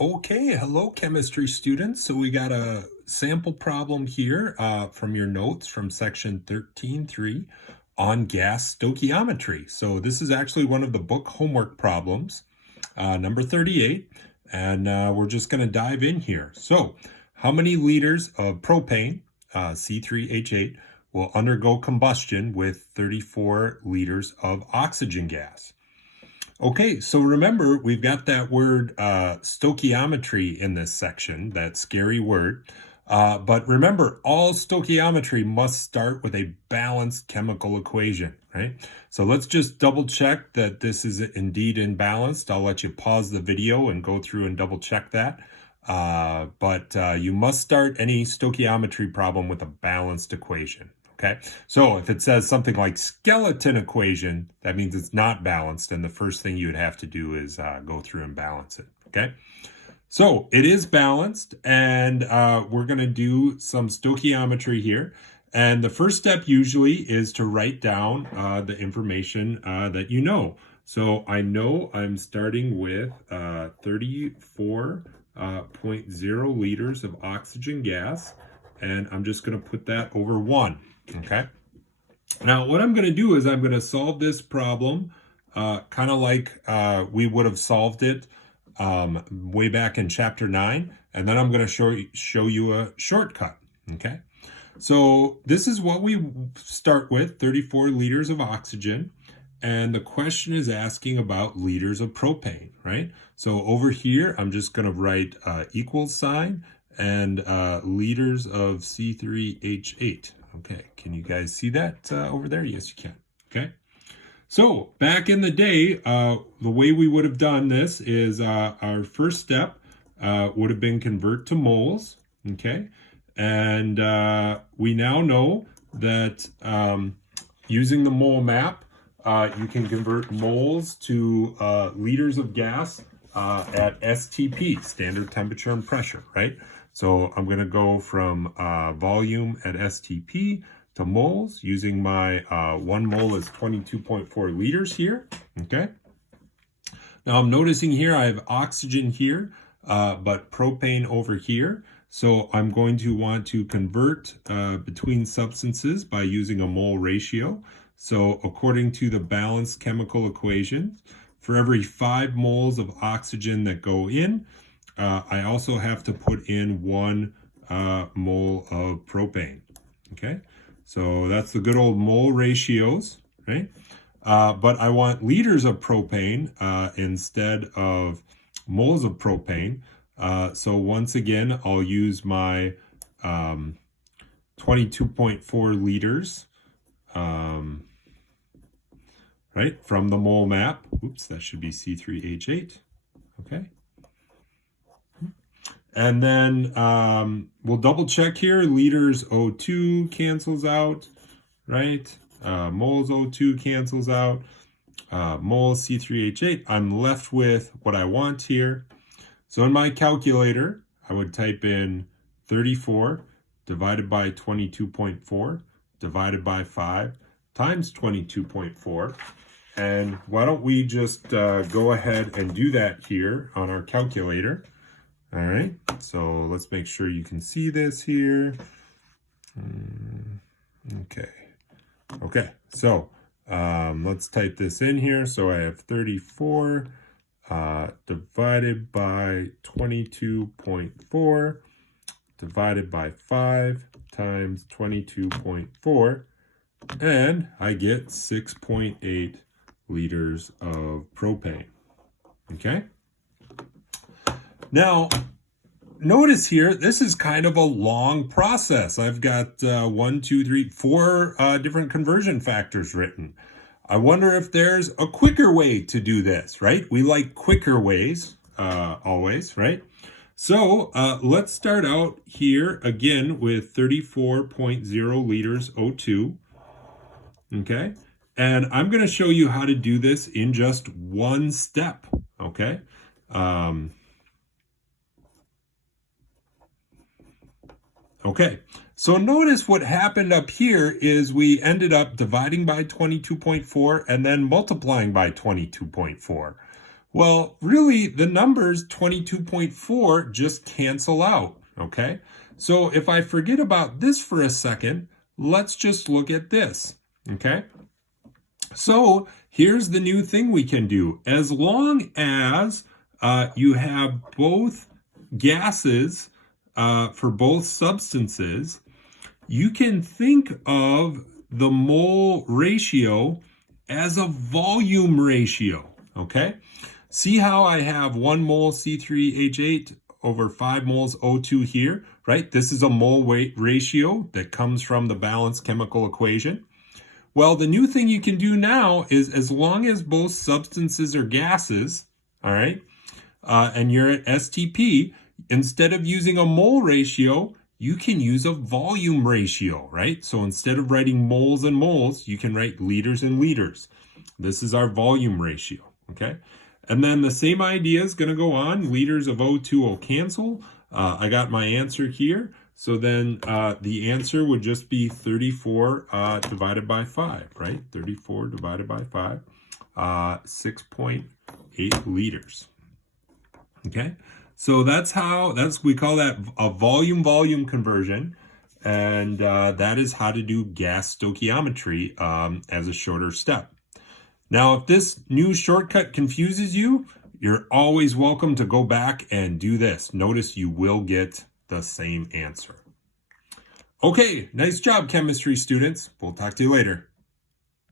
Okay, hello chemistry students. So we got a sample problem here from your notes from section 13.3 on gas stoichiometry. So this is actually one of the book homework problems, number 38, and we're just going to dive in here. So how many liters of propane, C3H8, will undergo combustion with 34 liters of oxygen gas? Okay, so remember, we've got that word stoichiometry in this section, that scary word. But remember, all stoichiometry must start with a balanced chemical equation, right? So let's just double check that this is indeed imbalanced. I'll let you pause the video and go through and double check that. But you must start any stoichiometry problem with a balanced equation. Okay, so if it says something like skeleton equation, that means it's not balanced, and the first thing you would have to do is go through and balance it. Okay, so it is balanced, and we're going to do some stoichiometry here. And the first step usually is to write down the information that you know. So I know I'm starting with 34.0 liters of oxygen gas, and I'm just going to put that over 1. Okay. Now, what I'm going to do is I'm going to solve this problem kind of like we would have solved it way back in chapter 9. And then I'm going to show you a shortcut. Okay. So this is what we start with, 34 liters of oxygen. And the question is asking about liters of propane, right? So over here, I'm just going to write equals sign and liters of C3H8. Okay, can you guys see that over there? Yes, you can. Okay, so back in the day, the way we would have done this is our first step would have been convert to moles. Okay, and we now know that using the mole map, you can convert moles to liters of gas at STP, standard temperature and pressure, right? So I'm going to go from volume at STP to moles using my 1 mole is 22.4 liters here, okay? Now I'm noticing here I have oxygen here, but propane over here. So I'm going to want to convert between substances by using a mole ratio. So according to the balanced chemical equation, for every 5 moles of oxygen that go in, I also have to put in 1 mole of propane. Okay, so that's the good old mole ratios, right? But I want liters of propane instead of moles of propane. So once again, I'll use my 22.4 liters, right, from the mole map. Oops, that should be C3H8. Okay. And then we'll double check here. Liters O2 cancels out, right? Moles O2 cancels out. Moles C3H8. I'm left with what I want here. So in my calculator, I would type in 34 divided by 22.4 divided by 5 times 22.4. And why don't we just go ahead and do that here on our calculator. All right, so let's make sure you can see this here. Okay, so let's type this in here. So I have 34 divided by 22.4 divided by 5 times 22.4, and I get 6.8 liters of propane. Okay. Now, notice here, this is kind of a long process. I've got 4 different conversion factors written. I wonder if there's a quicker way to do this, right? We like quicker ways, always, right? So let's start out here again with 34.0 liters O2, okay? And I'm going to show you how to do this in just one step, okay? Okay, so notice what happened up here is we ended up dividing by 22.4 and then multiplying by 22.4. Well, really, the numbers 22.4 just cancel out, okay? So if I forget about this for a second, let's just look at this, okay? So here's the new thing we can do. As long as you have both gases for both substances, you can think of the mole ratio as a volume ratio, okay? See how I have 1 mole C3H8 over 5 moles O2 here, right? This is a mole weight ratio that comes from the balanced chemical equation. Well, the new thing you can do now is as long as both substances are gases, all right, and you're at STP, instead of using a mole ratio, you can use a volume ratio, right? So instead of writing moles and moles, you can write liters and liters. This is our volume ratio, okay? And then the same idea is going to go on. Liters of O2 will cancel. I got my answer here. So then the answer would just be 34 divided by 5, right? 34 divided by 5, 6.8 liters. Okay, so we call that a volume conversion. And that is how to do gas stoichiometry as a shorter step. Now, if this new shortcut confuses you, you're always welcome to go back and do this. Notice you will get the same answer. Okay, nice job, chemistry students. We'll talk to you later.